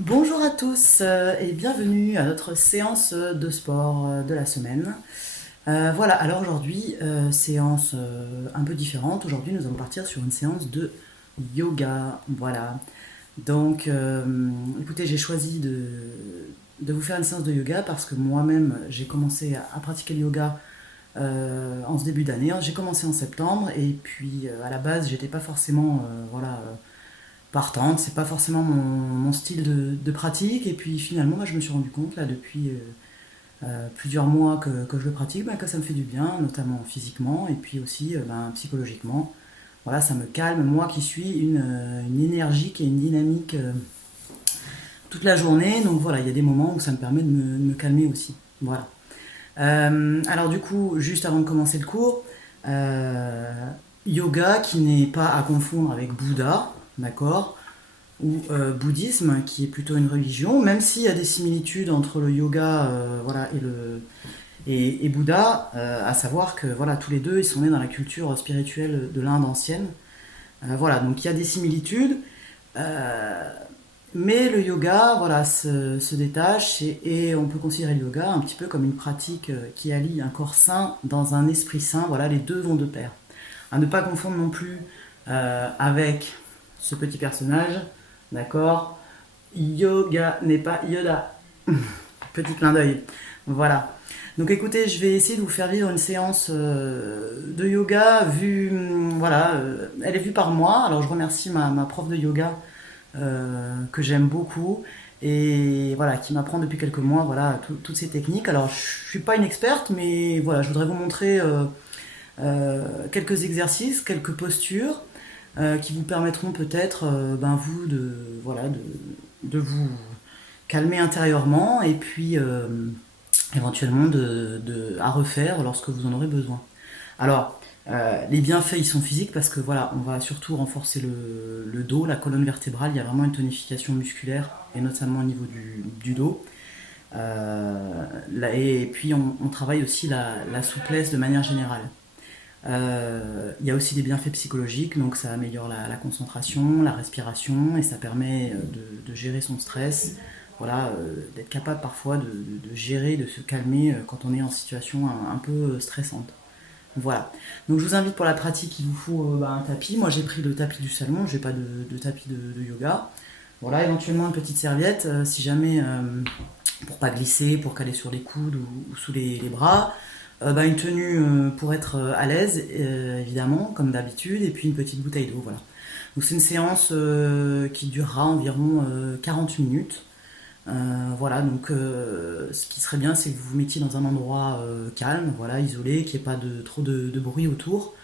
Bonjour à tous et bienvenue à notre séance de sport de la semaine. Voilà, alors aujourd'hui, séance un peu différente. Aujourd'hui, nous allons partir sur une séance de yoga. Voilà. Donc, écoutez, j'ai choisi de vous faire une séance de yoga parce que moi-même, j'ai commencé à pratiquer le yoga en ce début d'année. J'ai commencé en septembre et puis à la base, j'étais pas forcément partante, c'est pas forcément mon style de pratique. Et puis finalement, je me suis rendu compte là depuis plusieurs mois que je le pratique, que ça me fait du bien, notamment physiquement et puis aussi psychologiquement. Voilà, ça me calme, moi qui suis une énergique et une dynamique toute la journée. Donc voilà, il y a des moments où ça me permet de me calmer aussi. Voilà. Alors du coup, juste avant de commencer le cours, euh, yoga qui n'est pas à confondre avec Bouddha, d'accord, ou bouddhisme, qui est plutôt une religion, même s'il y a des similitudes entre le yoga et Bouddha, à savoir que voilà, tous les deux, ils sont nés dans la culture spirituelle de l'Inde ancienne. Voilà, donc il y a des similitudes, euh, mais le yoga voilà, se détache et on peut considérer le yoga un petit peu comme une pratique qui allie un corps sain dans un esprit sain. Voilà, les deux vont de pair. À ne pas confondre non plus avec ce petit personnage, d'accord. Yoga n'est pas Yoda. Petit clin d'œil. Voilà. Donc écoutez, je vais essayer de vous faire vivre une séance de yoga vue, voilà, elle est vue par moi. Alors je remercie ma prof de yoga que j'aime beaucoup et voilà, qui m'apprend depuis quelques mois voilà, toutes ces techniques. Alors je suis pas une experte, mais voilà, je voudrais vous montrer quelques exercices, quelques postures qui vous permettront peut-être, vous, voilà, de vous calmer intérieurement et puis éventuellement à refaire lorsque vous en aurez besoin. Alors, les bienfaits, ils sont physiques parce que voilà, on va surtout renforcer le dos, la colonne vertébrale. Il y a vraiment une tonification musculaire et notamment au niveau du dos. Et puis on travaille aussi la souplesse de manière générale. Il y a aussi des bienfaits psychologiques, donc ça améliore la concentration, la respiration et ça permet de gérer son stress, voilà, d'être capable parfois de gérer, de se calmer quand on est en situation un peu stressante. Voilà. Donc je vous invite pour la pratique, il vous faut un tapis. Moi j'ai pris le tapis du salon, j'ai pas de tapis de yoga. Voilà, éventuellement une petite serviette si jamais pour pas glisser, pour caler sur les coudes ou sous les bras. Une tenue pour être à l'aise, évidemment, comme d'habitude, et puis une petite bouteille d'eau, voilà. Donc c'est une séance qui durera environ 40 minutes. Voilà, donc ce qui serait bien, c'est que vous vous mettiez dans un endroit calme, voilà, isolé, qu'il n'y ait pas trop de bruit autour,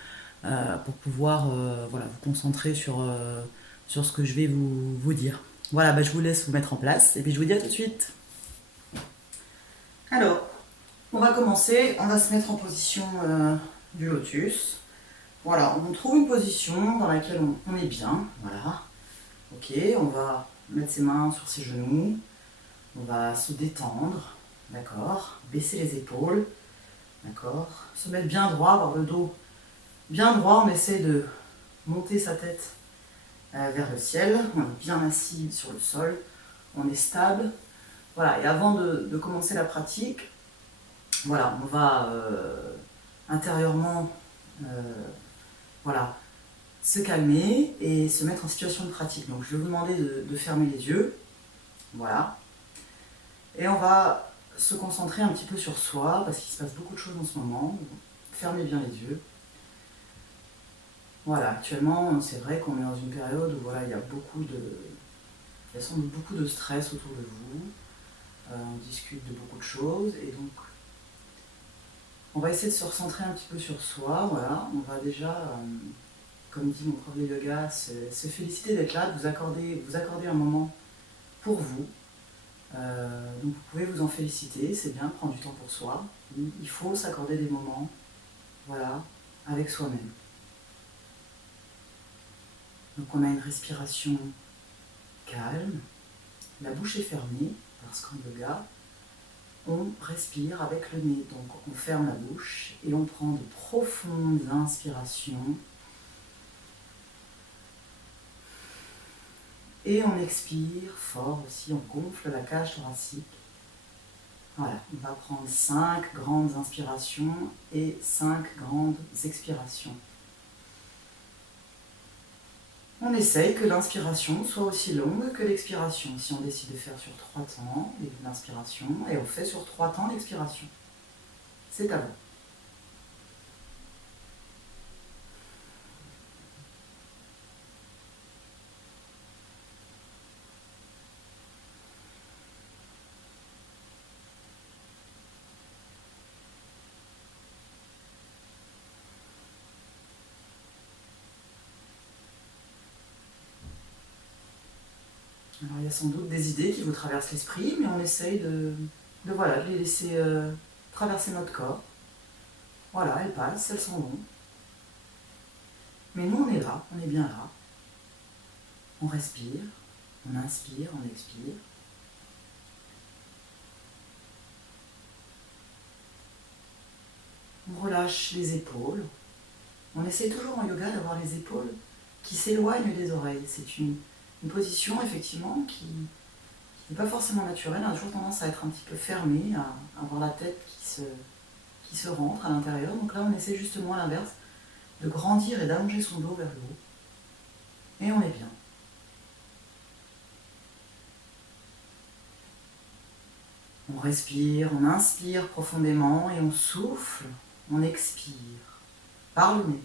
pour pouvoir voilà, vous concentrer sur ce que je vais vous dire. Voilà, je vous laisse vous mettre en place, et puis je vous dis à tout de suite. Alors, on va commencer, on va se mettre en position du lotus. Voilà, on trouve une position dans laquelle on est bien, voilà. Ok, on va mettre ses mains sur ses genoux, on va se détendre, d'accord, baisser les épaules, d'accord, se mettre bien droit, avoir le dos bien droit, on essaie de monter sa tête vers le ciel, on est bien assis sur le sol, on est stable. Voilà, et avant de commencer la pratique, voilà, on va intérieurement voilà, se calmer et se mettre en situation de pratique. Donc je vais vous demander de fermer les yeux, voilà, et on va se concentrer un petit peu sur soi parce qu'il se passe beaucoup de choses en ce moment. Fermez bien les yeux. Voilà, actuellement, c'est vrai qu'on est dans une période où voilà, il y a il y a sans doute beaucoup de stress autour de vous. On discute de beaucoup de choses et donc on va essayer de se recentrer un petit peu sur soi. Voilà, on va déjà, comme dit mon prof de yoga, se féliciter d'être là, de vous accorder un moment pour vous. Donc vous pouvez vous en féliciter, c'est bien, prendre du temps pour soi. Il faut s'accorder des moments, voilà, avec soi-même. Donc on a une respiration calme, la bouche est fermée, parce qu'en yoga, on respire avec le nez. Donc on ferme la bouche et on prend de profondes inspirations Et on expire fort aussi, on gonfle la cage thoracique. Voilà, on va prendre 5 grandes inspirations et 5 grandes expirations. On essaye que l'inspiration soit aussi longue que l'expiration. Si on décide de faire sur 3 temps l'inspiration, et on fait sur 3 temps l'expiration. C'est à vous. Alors, il y a sans doute des idées qui vous traversent l'esprit, mais on essaye voilà, de les laisser traverser notre corps. Voilà, elles passent, elles sont longues. Mais nous, on est là, on est bien là. On respire, on inspire, on expire. On relâche les épaules. On essaie toujours en yoga d'avoir les épaules qui s'éloignent des oreilles. C'est une position, effectivement, qui n'est pas forcément naturelle. On a toujours tendance à être un petit peu fermé, à avoir la tête qui se rentre à l'intérieur. Donc là, on essaie justement à l'inverse de grandir et d'allonger son dos vers le haut. Et on est bien. On respire, on inspire profondément et on souffle, on expire par le nez.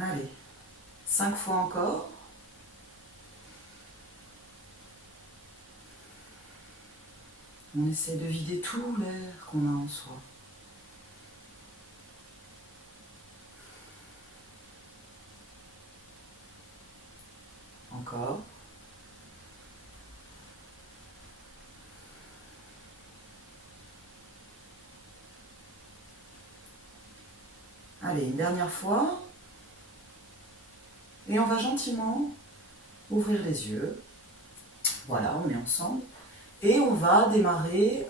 Allez, 5 fois encore. On essaie de vider tout l'air qu'on a en soi. Encore. Allez, une dernière fois. Et on va gentiment ouvrir les yeux. Voilà, on est ensemble. Et on va démarrer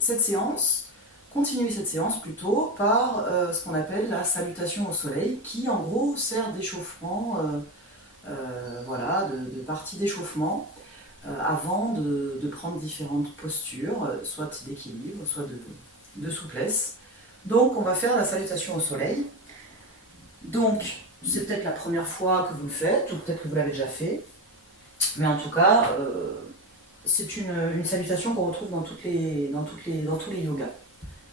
cette séance, continuer cette séance plutôt par ce qu'on appelle la salutation au soleil, qui en gros sert d'échauffement, voilà, de partie d'échauffement avant de prendre différentes postures, soit d'équilibre, soit de souplesse. Donc on va faire la salutation au soleil. Donc c'est peut-être la première fois que vous le faites, ou peut-être que vous l'avez déjà fait, mais en tout cas, c'est une salutation qu'on retrouve dans tous les yogas.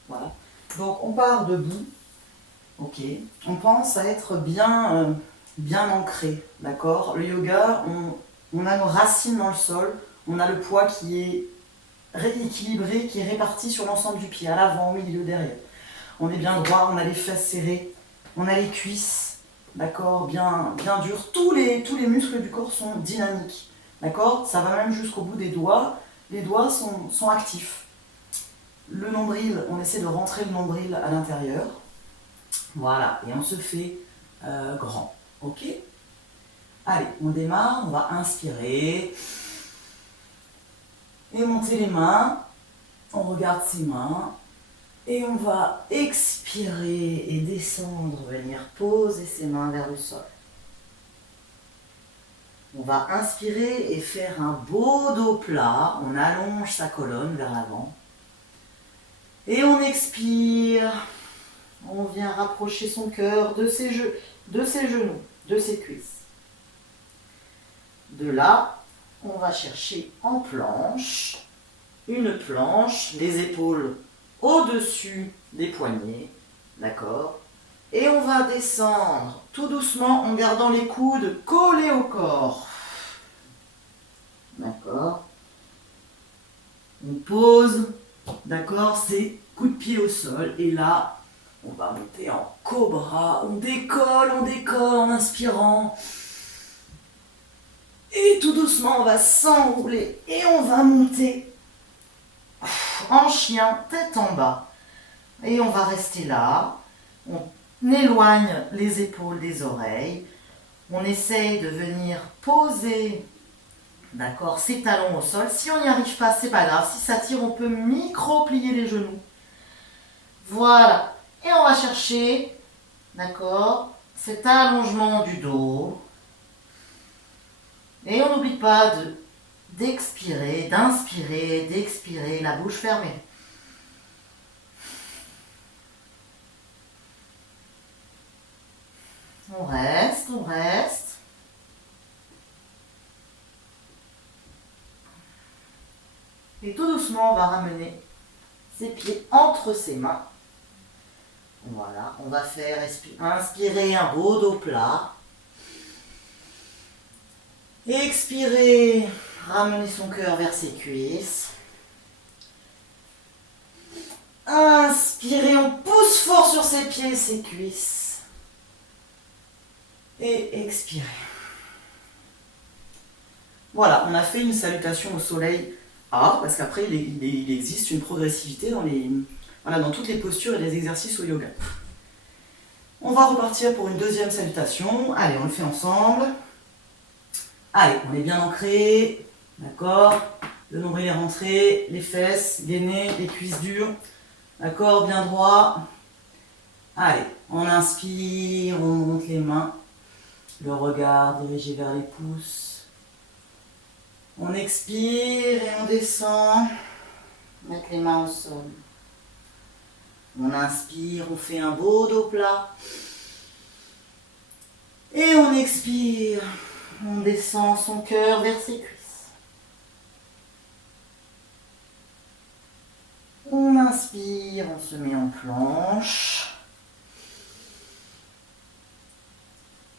Voilà. Donc on part debout, ok. On pense à être bien ancré, d'accord. Le yoga, on a nos racines dans le sol, on a le poids qui est rééquilibré, qui est réparti sur l'ensemble du pied, à l'avant, au milieu, derrière. On est bien droit, on a les fesses serrées, on a les cuisses, d'accord, bien dures. Tous les muscles du corps sont dynamiques, d'accord. Ça va même jusqu'au bout des doigts. Les doigts sont actifs. Le nombril, on essaie de rentrer le nombril à l'intérieur. Voilà, et on se fait grand, ok. Allez, on démarre, on va inspirer. Et monter les mains, on regarde ses mains. Et on va expirer et descendre, venir poser ses mains vers le sol. On va inspirer et faire un beau dos plat. On allonge sa colonne vers l'avant. Et on expire. On vient rapprocher son cœur de ses genoux, de ses cuisses. De là, on va chercher en planche. Une planche, les épaules au-dessus des poignets, d'accord. Et on va descendre tout doucement en gardant les coudes collés au corps. D'accord. On pose, d'accord, ses coups de pied au sol. Et là, on va monter en cobra. On décolle en inspirant. Et tout doucement, on va s'enrouler. Et on va monter en chien, tête en bas. Et on va rester là. On éloigne les épaules des oreilles. On essaye de venir poser, d'accord, ses talons au sol. Si on n'y arrive pas, c'est pas grave. Si ça tire, on peut micro-plier les genoux. Voilà. Et on va chercher, d'accord, cet allongement du dos. Et on n'oublie pas d'expirer, d'inspirer, d'expirer, la bouche fermée. On reste, on reste. Et tout doucement, on va ramener ses pieds entre ses mains. Voilà, on va faire inspirer un beau dos plat. Expirer, ramener son cœur vers ses cuisses. Inspirer, on pousse fort sur ses pieds et ses cuisses. Et expirer. Voilà, on a fait une salutation au soleil A, parce qu'après il existe une progressivité dans toutes les postures et les exercices au yoga. On va repartir pour une deuxième salutation. Allez, on le fait ensemble. Allez, on est bien ancré, d'accord. Le nombril est rentré, les fesses, gainés, les cuisses dures, d'accord, bien droit. Allez, on inspire, on monte les mains, le regard dirigé vers les pouces. On expire et on descend, mettre les mains au sol. On inspire, on fait un beau dos plat. Et on expire. On descend son cœur vers ses cuisses. On inspire, on se met en planche.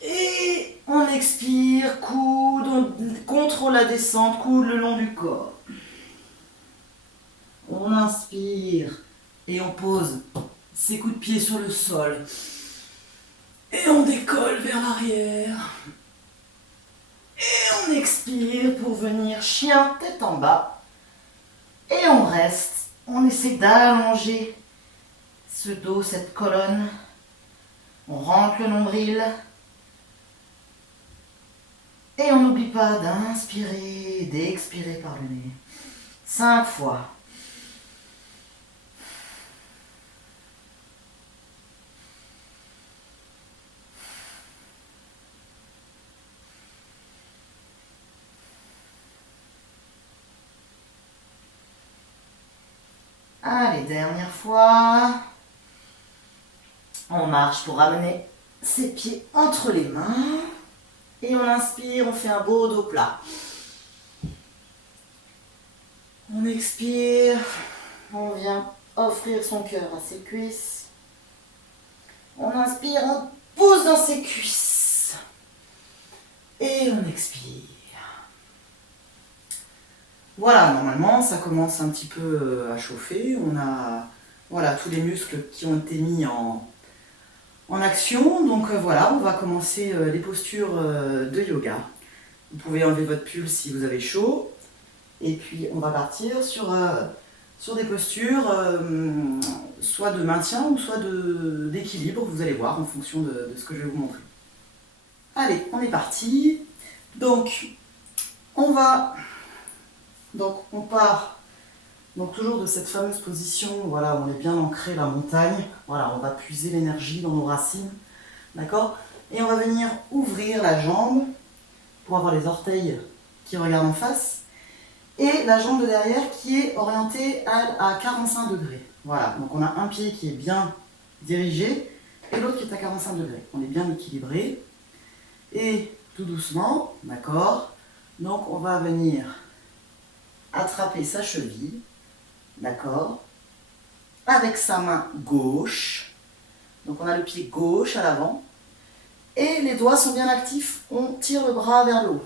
Et on expire, coude, on contrôle la descente, coude le long du corps. On inspire et on pose ses coups de pied sur le sol. Et on décolle vers l'arrière. Et on expire pour venir chien tête en bas. Et on reste. On essaie d'allonger ce dos, cette colonne. On rentre le nombril. Et on n'oublie pas d'inspirer et d'expirer par le nez. 5 fois. Allez, dernière fois. On marche pour ramener ses pieds entre les mains. Et on inspire, on fait un beau dos plat. On expire. On vient offrir son cœur à ses cuisses. On inspire, on pousse dans ses cuisses. Et on expire. Voilà, normalement, ça commence un petit peu à chauffer. On a tous les muscles qui ont été mis en action. Donc voilà, on va commencer les postures de yoga. Vous pouvez enlever votre pull si vous avez chaud. Et puis, on va partir sur des postures soit de maintien ou soit d'équilibre. Vous allez voir en fonction de ce que je vais vous montrer. Allez, on est parti. Donc, on part toujours de cette fameuse position, voilà, on est bien ancré la montagne, voilà, on va puiser l'énergie dans nos racines, d'accord? Et on va venir ouvrir la jambe pour avoir les orteils qui regardent en face et la jambe de derrière qui est orientée à 45 degrés. Voilà, donc on a un pied qui est bien dirigé et l'autre qui est à 45 degrés. On est bien équilibré et tout doucement, d'accord? Donc on va venir attraper sa cheville, d'accord, avec sa main gauche. Donc on a le pied gauche à l'avant. Et les doigts sont bien actifs. On tire le bras vers le haut.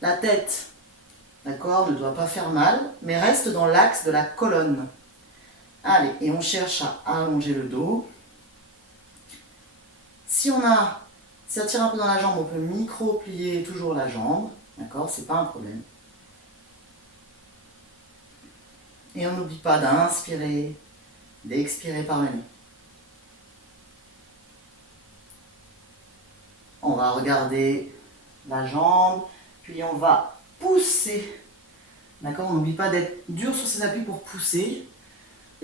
La tête, d'accord, ne doit pas faire mal, mais reste dans l'axe de la colonne. Allez, et on cherche à allonger le dos. Si ça tire un peu dans la jambe, on peut micro-plier toujours la jambe. D'accord, c'est pas un problème. Et on n'oublie pas d'inspirer, d'expirer par le nez. On va regarder la jambe, puis on va pousser. D'accord, on n'oublie pas d'être dur sur ses appuis pour pousser.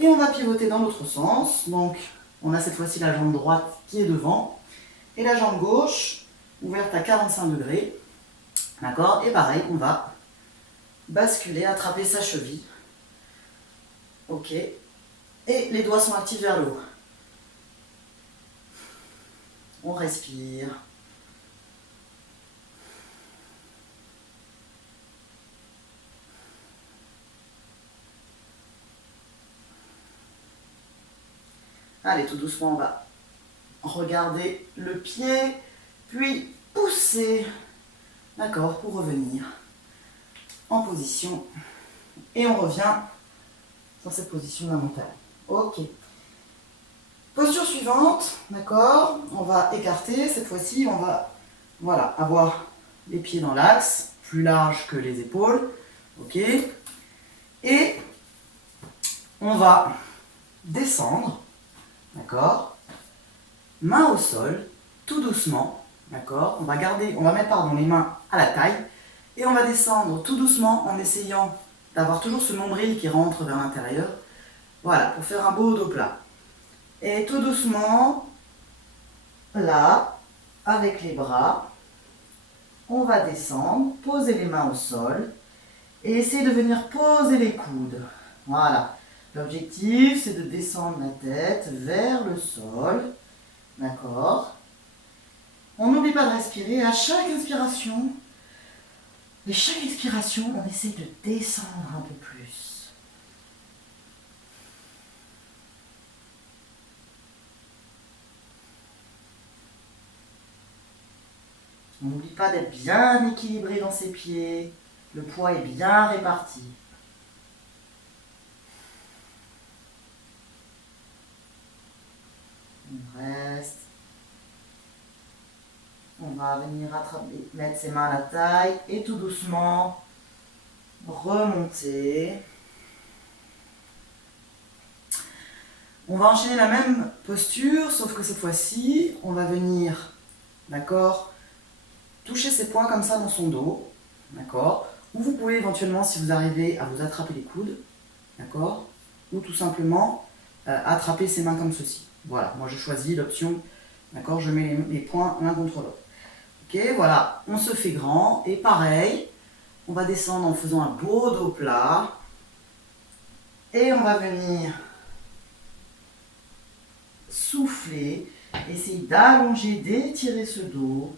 Et on va pivoter dans l'autre sens. Donc, on a cette fois-ci la jambe droite qui est devant. Et la jambe gauche, ouverte à 45 degrés. D'accord? Et pareil, on va basculer, attraper sa cheville. Ok. Et les doigts sont actifs vers le haut. On respire. Allez, tout doucement, on va regarder le pied, puis pousser. D'accord, pour revenir en position. Et on revient dans cette position de la montagne. Ok. Posture suivante, d'accord, on va écarter. Cette fois-ci, on va avoir les pieds dans l'axe, plus large que les épaules. Ok. Et on va descendre, d'accord, main au sol, tout doucement, d'accord. On va mettre les mains à la taille et on va descendre tout doucement en essayant d'avoir toujours ce nombril qui rentre vers l'intérieur. Voilà, pour faire un beau dos plat. Et tout doucement, là, avec les bras, on va descendre, poser les mains au sol et essayer de venir poser les coudes. Voilà. L'objectif, c'est de descendre la tête vers le sol. D'accord? On n'oublie pas de respirer. À chaque inspiration, et chaque expiration, on essaie de descendre un peu plus. On n'oublie pas d'être bien équilibré dans ses pieds. Le poids est bien réparti. On reste. On va venir mettre ses mains à la taille et tout doucement remonter. On va enchaîner la même posture, sauf que cette fois-ci, on va venir, d'accord, toucher ses poings comme ça dans son dos, d'accord, ou vous pouvez éventuellement, si vous arrivez à vous attraper les coudes, d'accord, ou tout simplement attraper ses mains comme ceci. Voilà, moi je choisis l'option, d'accord, je mets les poings l'un contre l'autre. Ok, voilà, on se fait grand, et pareil, on va descendre en faisant un beau dos plat, et on va venir souffler, essayer d'allonger, d'étirer ce dos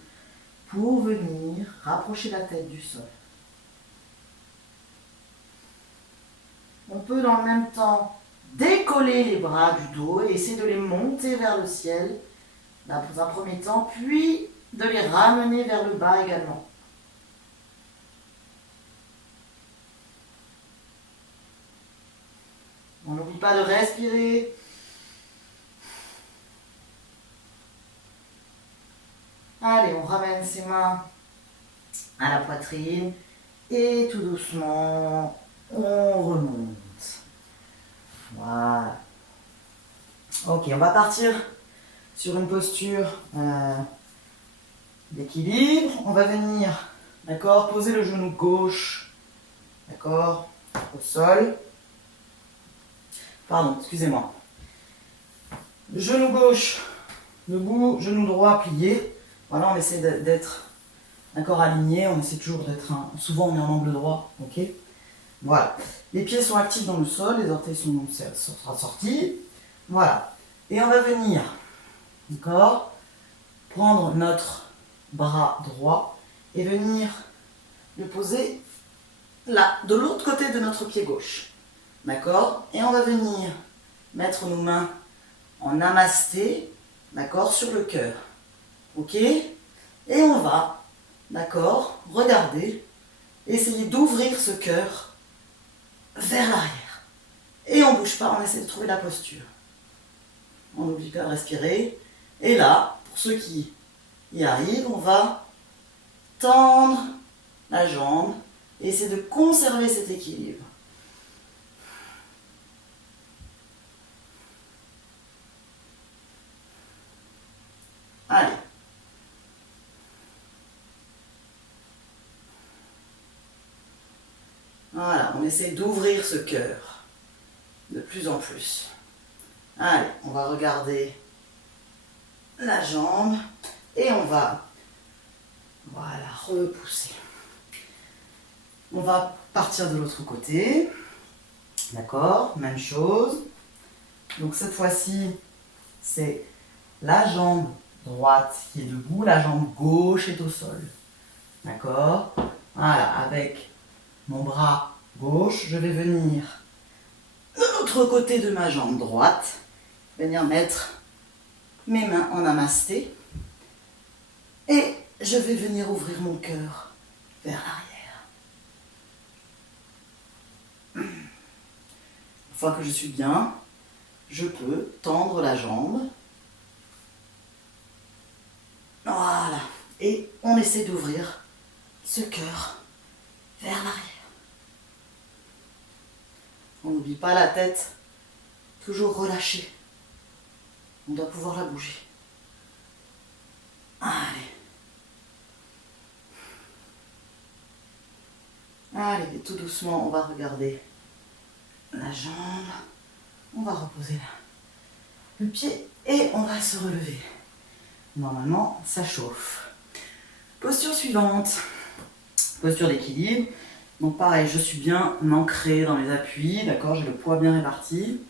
pour venir rapprocher la tête du sol. On peut dans le même temps décoller les bras du dos et essayer de les monter vers le ciel dans un premier temps, puis de les ramener vers le bas également. On n'oublie pas de respirer. Allez, on ramène ses mains à la poitrine et tout doucement, on remonte. Voilà. Ok, on va partir sur une posture d'équilibre. On va venir, d'accord, poser le genou gauche, d'accord, au sol. Pardon, excusez-moi. Genou gauche debout, genou droit plié. Voilà, on essaie d'être, d'accord, aligné. On essaie toujours d'être, souvent on est en angle droit, ok. Voilà. Les pieds sont actifs dans le sol, les orteils sont sortis. Voilà. Et on va venir, d'accord, prendre notre bras droit et venir le poser là, de l'autre côté de notre pied gauche. D'accord? Et on va venir mettre nos mains en namasté, d'accord, sur le cœur. Ok? Et on va, d'accord, regarder, essayer d'ouvrir ce cœur vers l'arrière. Et on ne bouge pas, on essaie de trouver la posture. On n'oublie pas de respirer. Et là, pour ceux qui y arrivent, on va tendre la jambe et essayer de conserver cet équilibre. Allez. Voilà, on essaie d'ouvrir ce cœur. de plus en plus. Allez, on va regarder la jambe et on va, voilà, repousser. On va partir de l'autre côté. D'accord, même chose. Donc cette fois-ci, c'est la jambe droite qui est debout, la jambe gauche est au sol. D'accord? Voilà, avec mon bras gauche, je vais venir de l'autre côté de ma jambe droite, venir mettre mes mains en namasté et je vais venir ouvrir mon cœur vers l'arrière. Une fois que je suis bien, je peux tendre la jambe. Voilà. Et on essaie d'ouvrir ce cœur vers l'arrière. On n'oublie pas la tête, toujours relâchée. On doit pouvoir la bouger. Allez. Allez, et tout doucement, on va regarder la jambe. On va reposer le pied et on va se relever. Normalement, ça chauffe. Posture suivante. Posture d'équilibre. Donc pareil, je suis bien ancrée dans les appuis, d'accord, j'ai le poids bien réparti.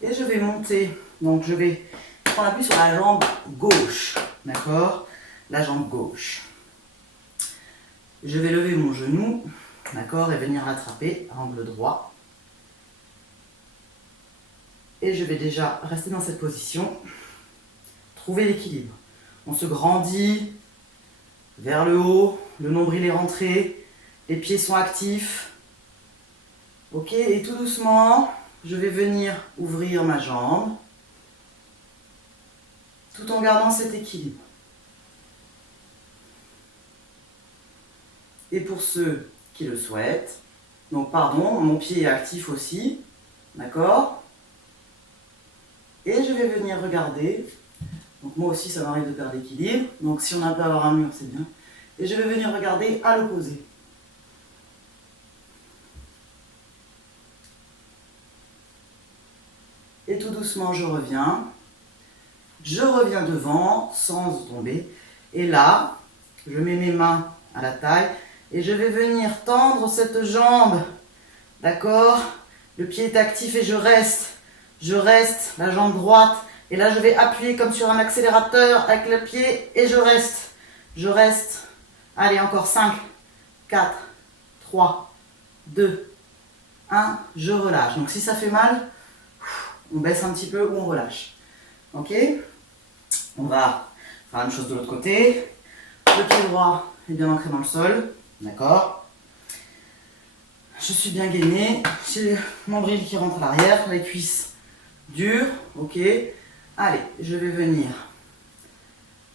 Et je vais monter, donc je vais prendre appui sur la jambe gauche, d'accord, la jambe gauche. Je vais lever mon genou, d'accord, et venir l'attraper à angle droit. Et je vais déjà rester dans cette position, trouver l'équilibre. On se grandit vers le haut, le nombril est rentré, les pieds sont actifs. Ok, et tout doucement, je vais venir ouvrir ma jambe, tout en gardant cet équilibre. Et pour ceux qui le souhaitent, donc pardon, mon pied est actif aussi, d'accord? Et je vais venir regarder, donc moi aussi ça m'arrive de perdre l'équilibre, donc si on a peur d'avoir un mur, c'est bien. Et je vais venir regarder à l'opposé. Et tout doucement, je reviens devant sans tomber. Et là, je mets mes mains à la taille et je vais venir tendre cette jambe. D'accord? Le pied est actif et je reste, la jambe droite. Et là, je vais appuyer comme sur un accélérateur avec le pied et je reste. Allez, encore 5, 4, 3, 2, 1. Je relâche. Donc si ça fait mal, on baisse un petit peu ou on relâche. Ok? On va faire la même chose de l'autre côté. Le pied droit est bien ancré dans le sol. D'accord? Je suis bien gainé. J'ai mon nombril qui rentre à l'arrière. Les cuisses dures. Ok? Allez, je vais venir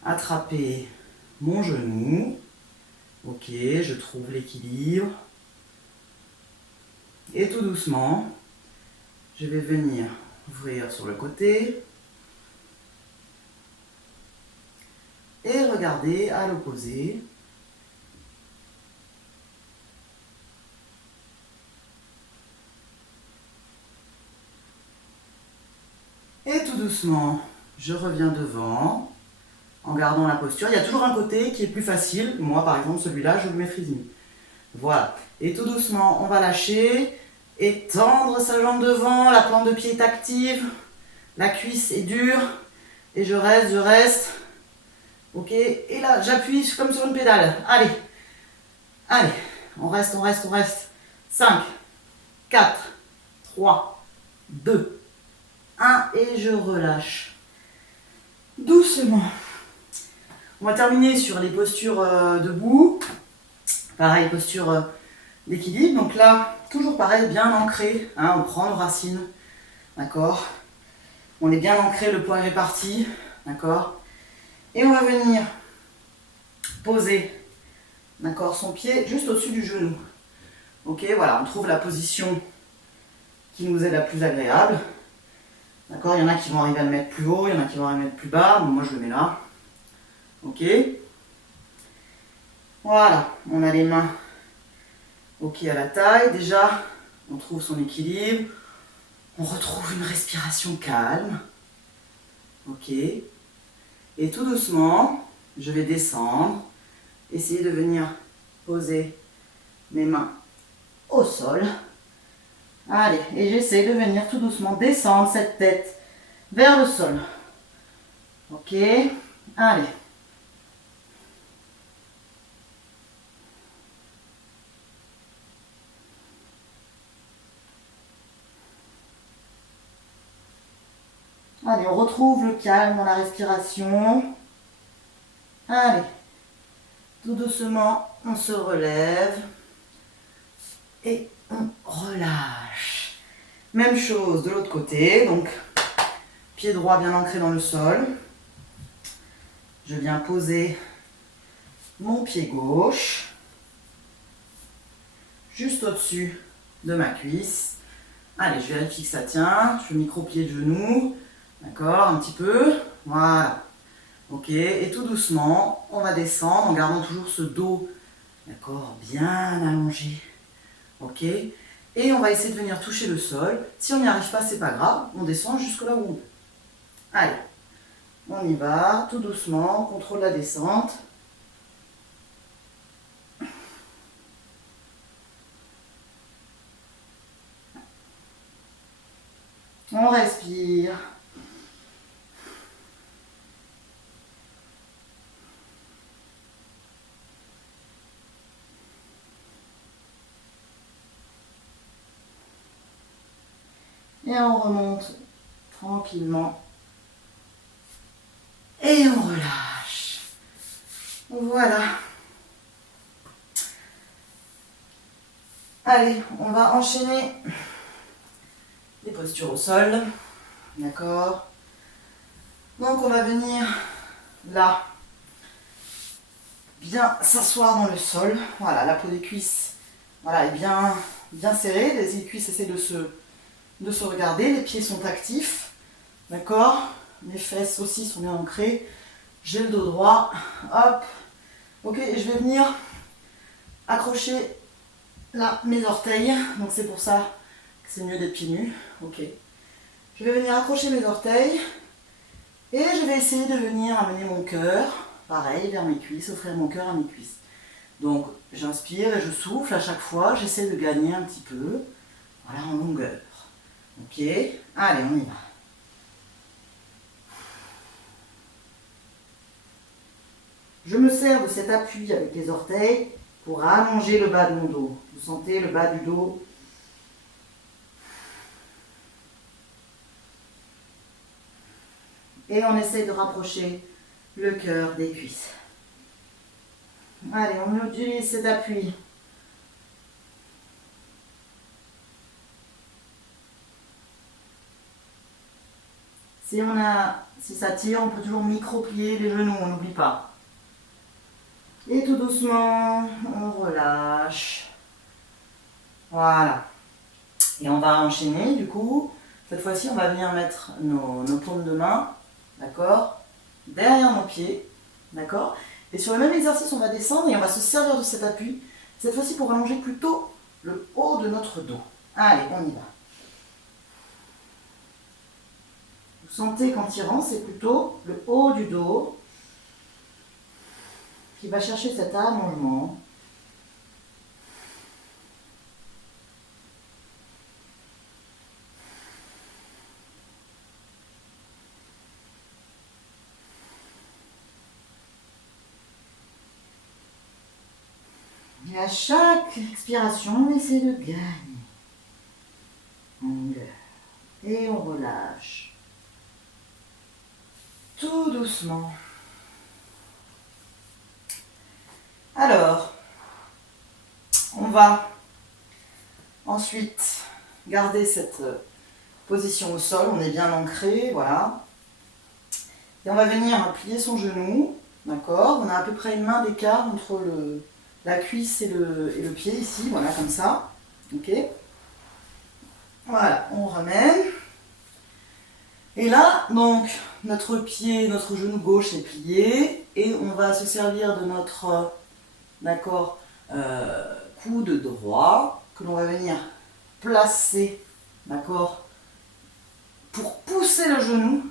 attraper mon genou. Ok, je trouve l'équilibre. Et tout doucement, je vais venir ouvrir sur le côté et regarder à l'opposé. Et tout doucement, je reviens devant en gardant la posture. Il y a toujours un côté qui est plus facile. Moi, par exemple, celui-là, je le maîtrise mieux. Voilà. Et tout doucement, on va lâcher et tendre sa jambe devant. La plante de pied est active. La cuisse est dure. Et je reste. Ok. Et là, j'appuie comme sur une pédale. Allez. Allez. On reste. 5, 4, 3, 2, 1. Et je relâche. Doucement. On va terminer sur les postures debout. Pareil, posture d'équilibre. Donc là, toujours pareil, bien ancré. Hein, on prend nos racines. D'accord? On est bien ancré, le poids est réparti. D'accord? Et on va venir poser, d'accord, son pied juste au-dessus du genou. Ok, voilà, on trouve la position qui nous est la plus agréable. D'accord? Il y en a qui vont arriver à le mettre plus haut, il y en a qui vont arriver à le mettre plus bas. Bon, moi, je le mets là. Ok? Voilà, on a les mains ok à la taille. Déjà, on trouve son équilibre. On retrouve une respiration calme. Ok. Et tout doucement, je vais descendre. Essayer de venir poser mes mains au sol. Allez, et j'essaie de venir tout doucement descendre cette tête vers le sol. Ok. Allez. Allez, on retrouve le calme dans la respiration. Allez, tout doucement, on se relève et on relâche. Même chose de l'autre côté, donc pied droit bien ancré dans le sol. Je viens poser mon pied gauche juste au-dessus de ma cuisse. Allez, je vérifie que ça tient. Je fais micro-pied de genou. D'accord, un petit peu. Voilà. Ok, et tout doucement, on va descendre en gardant toujours ce dos, d'accord, bien allongé. Ok, et on va essayer de venir toucher le sol. Si on n'y arrive pas, c'est pas grave. On descend jusque là où on peut. Allez, on y va, tout doucement, on contrôle la descente. On respire. Et on remonte tranquillement. Et on relâche. Voilà. Allez, on va enchaîner les postures au sol. D'accord. Donc on va venir là, bien s'asseoir dans le sol. Voilà, la peau des cuisses voilà, est bien, bien serrée. Les cuisses essaient de se regarder. Les pieds sont actifs. D'accord. Les fesses aussi sont bien ancrées. J'ai le dos droit. Hop. Ok, et je vais venir accrocher là mes orteils. Donc c'est pour ça que c'est mieux d'être pieds nus. Ok. Je vais venir accrocher mes orteils. Et je vais essayer de venir amener mon cœur, pareil, vers mes cuisses, offrir mon cœur à mes cuisses. Donc j'inspire et je souffle à chaque fois, j'essaie de gagner un petit peu, voilà, en longueur. Ok, allez, on y va. Je me sers de cet appui avec les orteils pour allonger le bas de mon dos. Vous sentez le bas du dos ? Et on essaie de rapprocher le cœur des cuisses. Allez, on utilise cet appui. Si ça tire, on peut toujours micro-plier les genoux, on n'oublie pas. Et tout doucement, on relâche. Voilà. Et on va enchaîner du coup. Cette fois-ci, on va venir mettre nos paumes de main, d'accord, derrière nos pieds, d'accord. Et sur le même exercice, on va descendre et on va se servir de cet appui, cette fois-ci pour allonger plutôt le haut de notre dos. Allez, on y va. Vous sentez qu'en tirant, c'est plutôt le haut du dos qui va chercher cet allongement. Et à chaque expiration, on essaie de gagner en longueur. Et on relâche. Tout doucement. Alors, on va ensuite garder cette position au sol. On est bien ancré, voilà. Et on va venir plier son genou, d'accord. On a à peu près une main d'écart entre la cuisse et le pied ici, voilà, comme ça. Ok. Voilà, on ramène. Et là, donc, notre genou gauche est plié et on va se servir de notre, d'accord, coude droit que l'on va venir placer, d'accord, pour pousser le genou,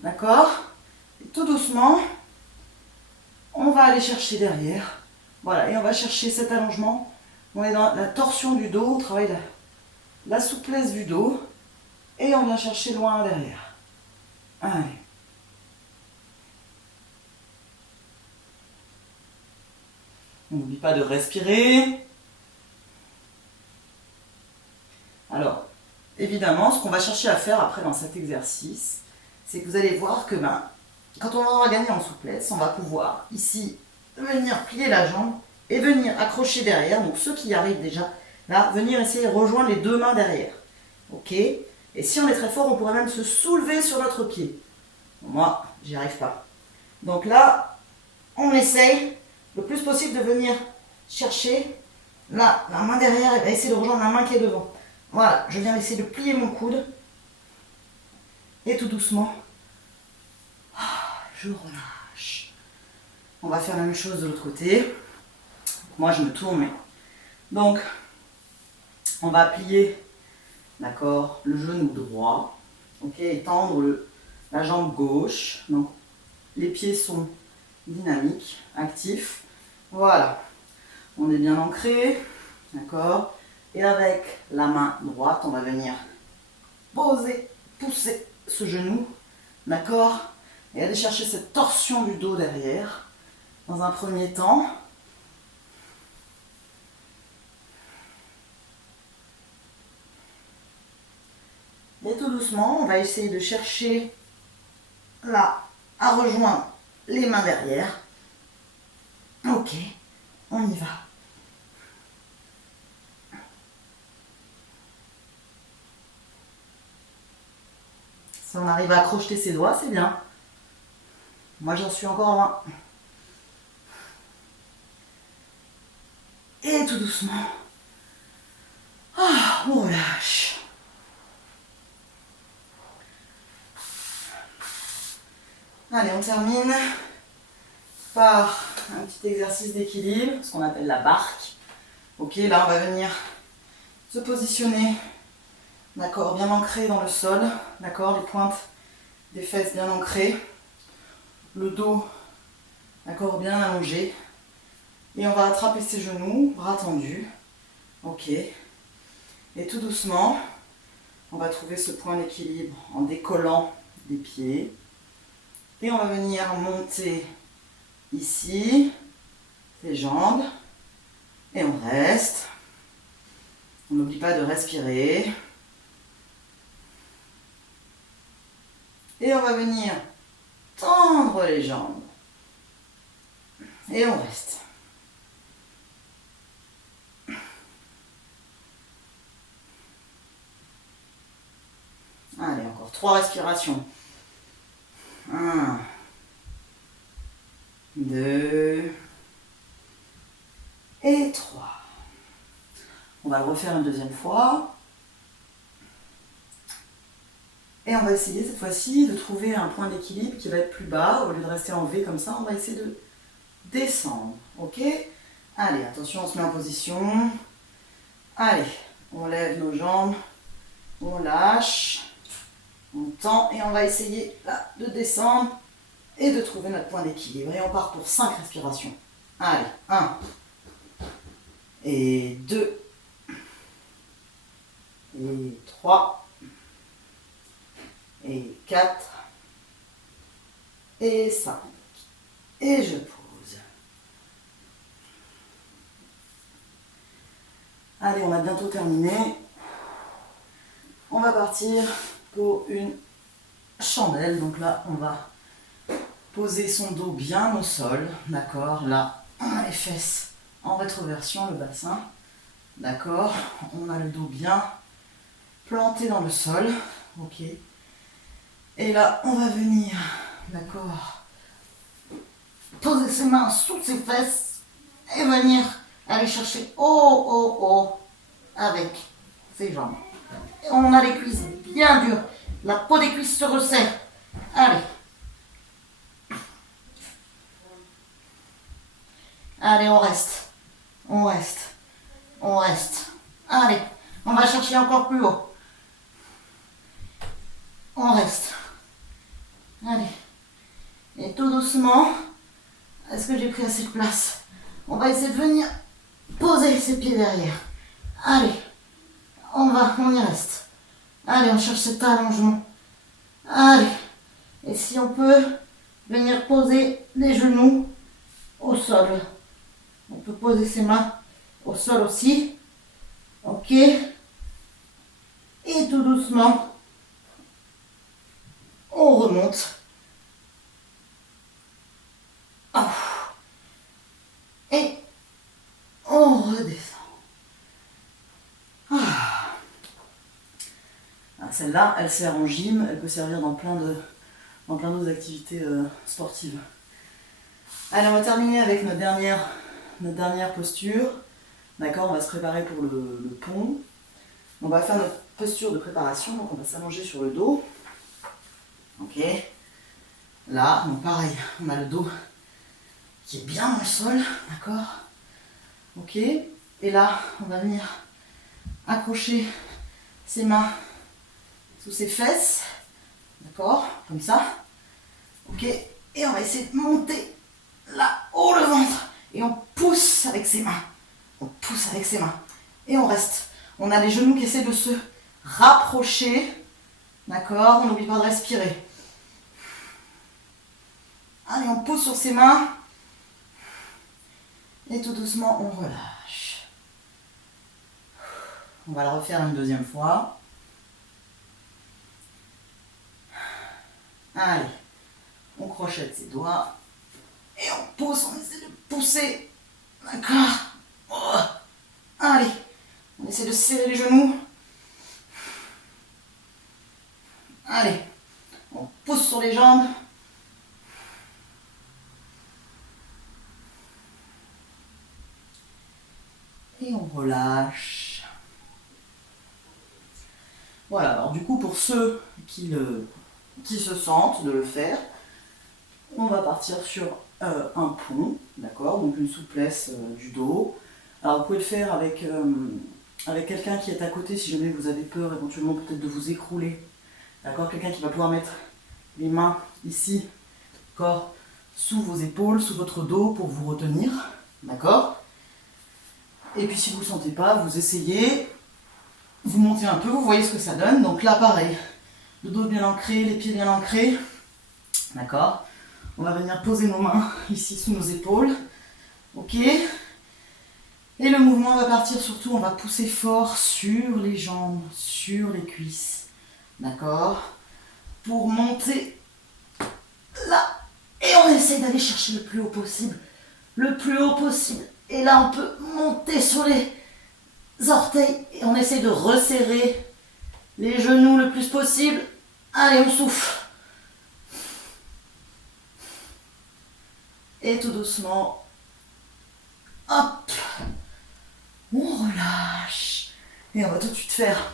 d'accord? Et tout doucement, on va aller chercher derrière. Voilà, et on va chercher cet allongement. On est dans la torsion du dos, on travaille la souplesse du dos. Et on vient chercher loin derrière. Allez. On n'oublie pas de respirer. Alors, évidemment, ce qu'on va chercher à faire après dans cet exercice, c'est que vous allez voir que quand on aura gagné en souplesse, on va pouvoir ici venir plier la jambe et venir accrocher derrière. Donc ceux qui y arrivent déjà, là, venir essayer de rejoindre les deux mains derrière. Ok? Et si on est très fort, on pourrait même se soulever sur notre pied. Moi, j'y arrive pas. Donc là, on essaye le plus possible de venir chercher là, la main derrière et essayer de rejoindre la main qui est devant. Voilà, je viens essayer de plier mon coude. Et tout doucement, je relâche. On va faire la même chose de l'autre côté. Moi, je me tourne. Donc, on va plier, d'accord, le genou droit. Ok, et tendre la jambe gauche. Donc, les pieds sont dynamiques, actifs. Voilà. On est bien ancré. D'accord. Et avec la main droite, on va venir poser, pousser ce genou. D'accord. Et aller chercher cette torsion du dos derrière. Dans un premier temps. Et tout doucement, on va essayer de chercher là à rejoindre les mains derrière. Ok, on y va. Si on arrive à crocheter ses doigts, c'est bien. Moi, j'en suis encore loin. Et tout doucement, on relâche. Allez, on termine par un petit exercice d'équilibre, ce qu'on appelle la barque. Ok, là, on va venir se positionner, d'accord, bien ancré dans le sol, d'accord, les pointes des fesses bien ancrées, le dos, d'accord, bien allongé. Et on va attraper ses genoux, bras tendus. Ok. Et tout doucement, on va trouver ce point d'équilibre en décollant des pieds. Et on va venir monter ici, les jambes. Et on reste. On n'oublie pas de respirer. Et on va venir tendre les jambes. Et on reste. Allez, encore 3 respirations. 1, 2 et 3. On va le refaire une deuxième fois. Et on va essayer cette fois-ci de trouver un point d'équilibre qui va être plus bas. Au lieu de rester en V comme ça, on va essayer de descendre. Ok? Allez, attention, on se met en position. Allez, on lève nos jambes. On lâche. On tend et on va essayer là de descendre et de trouver notre point d'équilibre. Et on part pour 5 respirations. Allez, 1 et 2 et 3 et 4 et 5. Et je pose. Allez, on a bientôt terminé. On va partir pour une chandelle. Donc là, on va poser son dos bien au sol. D'accord. Là, on a les fesses en rétroversion, le bassin. D'accord. On a le dos bien planté dans le sol. Ok. Et là, on va venir, d'accord, poser ses mains sous ses fesses et venir aller chercher haut avec ses jambes. Et on a les cuisses bien dures. La peau des cuisses se resserre. Allez. Allez, on reste. On reste. On reste. Allez, on va chercher encore plus haut. on reste. Allez. Et tout doucement, est-ce que j'ai pris assez de place? On va essayer de venir poser ses pieds derrière. Allez, on y reste. Allez, on cherche cet allongement. Allez, et si on peut venir poser les genoux au sol. On peut poser ses mains au sol aussi. Ok. Et tout doucement, on remonte. Et on redescend. Celle-là, elle sert en gym, elle peut servir dans plein d'autres activités sportives. Allez, on va terminer avec notre dernière posture. D'accord, on va se préparer pour le pont. On va faire notre posture de préparation, donc on va s'allonger sur le dos. Ok. Là, donc pareil, on a le dos qui est bien dans le sol, d'accord. Ok. Et là, on va venir accrocher ses mains sous ses fesses, d'accord, comme ça. Ok. Et on va essayer de monter là-haut le ventre. Et on pousse avec ses mains. On pousse avec ses mains. Et on reste. On a les genoux qui essaient de se rapprocher. D'accord. On n'oublie pas de respirer. Allez, on pousse sur ses mains. Et tout doucement, on relâche. On va le refaire une deuxième fois. Allez. On crochette ses doigts. Et on pousse, on essaie de pousser. D'accord. Oh. Allez. On essaie de serrer les genoux. Allez. On pousse sur les jambes. Et on relâche. Voilà, alors du coup, pour ceux qui se sentent de le faire, on va partir sur un pont, d'accord, donc une souplesse du dos. Alors vous pouvez le faire avec quelqu'un qui est à côté si jamais vous avez peur éventuellement peut-être de vous écrouler. D'accord, quelqu'un qui va pouvoir mettre les mains ici, d'accord, sous vos épaules, sous votre dos pour vous retenir. D'accord. Et puis si vous ne le sentez pas, vous essayez, vous montez un peu, vous voyez ce que ça donne. Donc là pareil, le dos bien ancré, les pieds bien ancrés. D'accord. On va venir poser nos mains ici sous nos épaules. Ok. Et le mouvement va partir surtout, on va pousser fort sur les jambes, sur les cuisses. D'accord. Pour monter là. Et on essaie d'aller chercher le plus haut possible. Le plus haut possible. Et là, on peut monter sur les orteils. Et on essaie de resserrer les genoux le plus possible. Allez, on souffle. Et tout doucement, hop, on relâche. Et on va tout de suite faire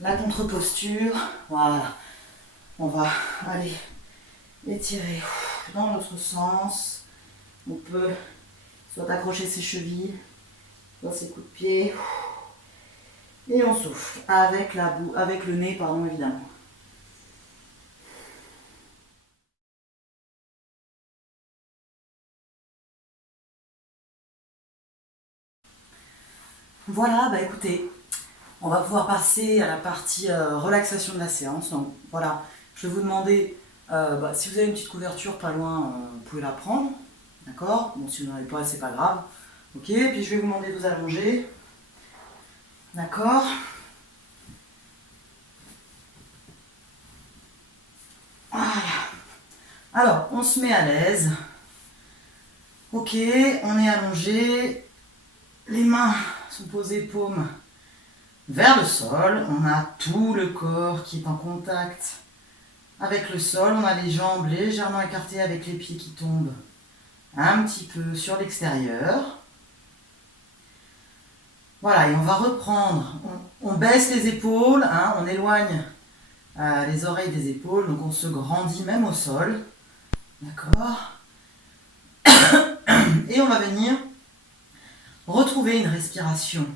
la contre-posture. Voilà. On va aller étirer dans l'autre sens. On peut soit accrocher ses chevilles, soit ses coups de pied. Et on souffle avec le nez, pardon, évidemment. Voilà, bah écoutez, on va pouvoir passer à la partie relaxation de la séance. Donc voilà, je vais vous demander, si vous avez une petite couverture pas loin, vous pouvez la prendre. D'accord. Bon, si vous n'en avez pas, c'est pas grave. Ok, puis je vais vous demander de vous allonger. D'accord. Voilà. Alors, on se met à l'aise. Ok, on est allongé. Les mains sont posées paumes vers le sol. On a tout le corps qui est en contact avec le sol. On a les jambes légèrement écartées avec les pieds qui tombent un petit peu sur l'extérieur. Voilà, et on va reprendre. On baisse les épaules, hein, on éloigne les oreilles des épaules, donc on se grandit même au sol. D'accord. Et on va venir retrouver une respiration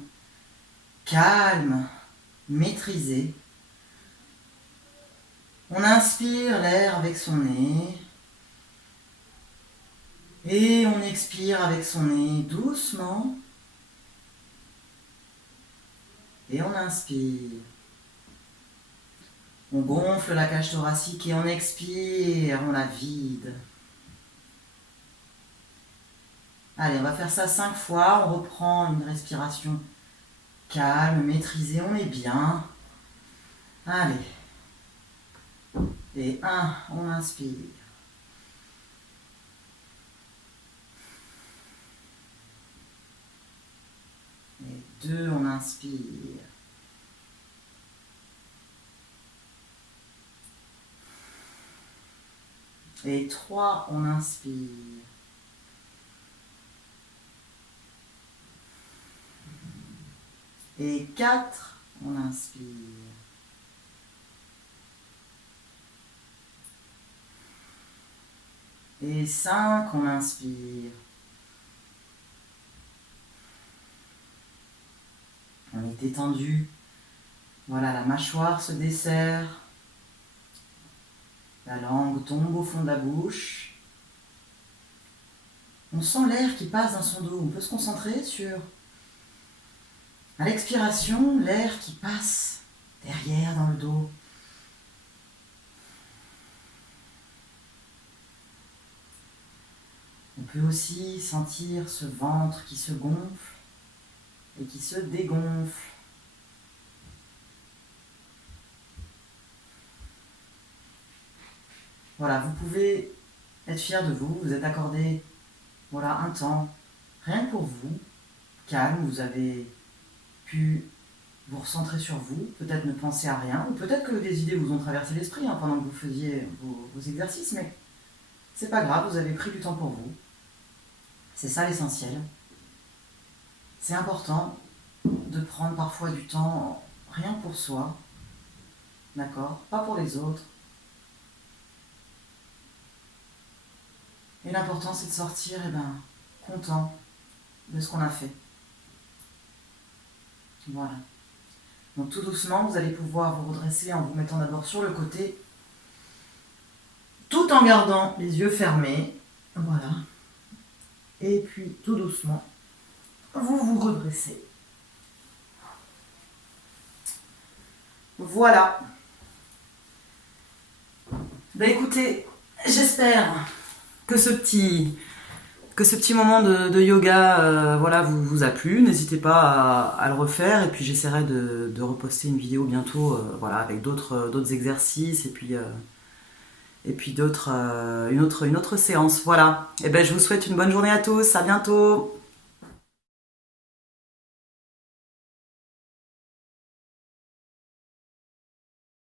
calme, maîtrisée. On inspire l'air avec son nez. Et on expire avec son nez doucement. Et on inspire. On gonfle la cage thoracique et on expire, on la vide. Allez, on va faire ça 5 fois. On reprend une respiration calme, maîtrisée. On est bien. Allez. Et 1, on inspire. Et 2, on inspire. Et 3, on inspire. Et 4, on inspire. Et 5, on inspire. On est détendu. Voilà, la mâchoire se desserre. La langue tombe au fond de la bouche. On sent l'air qui passe dans son dos. On peut se concentrer sur, à l'expiration, l'air qui passe derrière dans le dos. On peut aussi sentir ce ventre qui se gonfle et qui se dégonfle. Voilà, vous pouvez être fier de vous, vous êtes accordé voilà, un temps, rien que pour vous, calme, vous avez pu vous recentrer sur vous, peut-être ne penser à rien, ou peut-être que des idées vous ont traversé l'esprit pendant que vous faisiez vos exercices, mais c'est pas grave, vous avez pris du temps pour vous. C'est ça l'essentiel. C'est important de prendre parfois du temps rien que pour soi, d'accord? Pas pour les autres. Et l'important c'est de sortir content de ce qu'on a fait. Voilà. Donc tout doucement, vous allez pouvoir vous redresser en vous mettant d'abord sur le côté, tout en gardant les yeux fermés. Voilà. Et puis tout doucement, vous vous redressez. Voilà. Ben écoutez, j'espère que ce petit moment de yoga voilà, vous a plu. N'hésitez pas à le refaire et puis j'essaierai de reposter une vidéo bientôt voilà, avec d'autres exercices et puis une autre séance. Voilà. Et ben je vous souhaite une bonne journée à tous. À bientôt.